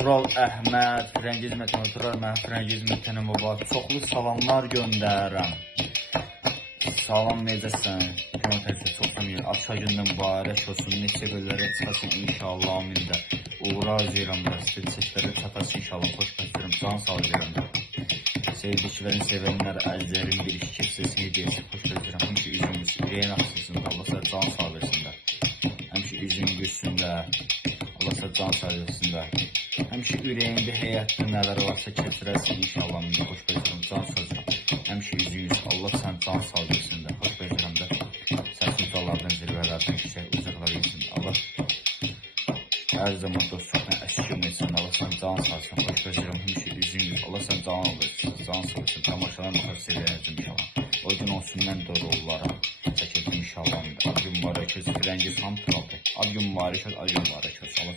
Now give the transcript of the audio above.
Tural Əhməd, Firəngiz Mətənə, Tural Əhməd, Firəngiz Mətənə baba, çoxlu salamlar göndərirəm. Salam, necəsən? Görmətəksə çoxdan Aça gündən mübarək olsun, neçə böllərə çıxasın inşallah, amin də. Uğur arzulayıram da, seçkilərə çatasın inşallah, xoş göstərim, can sağlayıram da. Sevdiklərin, sevənlər, əzlərin bir iş keçsəsini deyilsin, xoş göstərim. Həmişə üzümüz, ürəyin axsısın da, Allah sənə can sağ versin də. Həmişə üzün gülsün də, Allah sənə can sağ versin də. Həmişə ürəyində həyatda nələr varsa keçirərsin inşallah, amin də, xoş göstərim, can sağlayıram. Həmişə üzünüz, Allah sənə can sağ versin də, xoş göstərim də. Səsin dağlardan, zirvələrdən yüksək uzaqlar etsin. Allah hər zaman dostluqdan əskilməsin. Allah sən can sağsın. Xoş gözləyirəm. Həmişə üzünüz. Allah sən can alırsın. Can sağsın. Tamaşalar baxar sevərəcəm inşallah. O gün olsun mən də rollara çəkildim inşallah. Ad gün mübarək olsun. Firəngiz hamı qaldı. Ad gün mübarək olsun. Ad gün mübarək olsun. Allah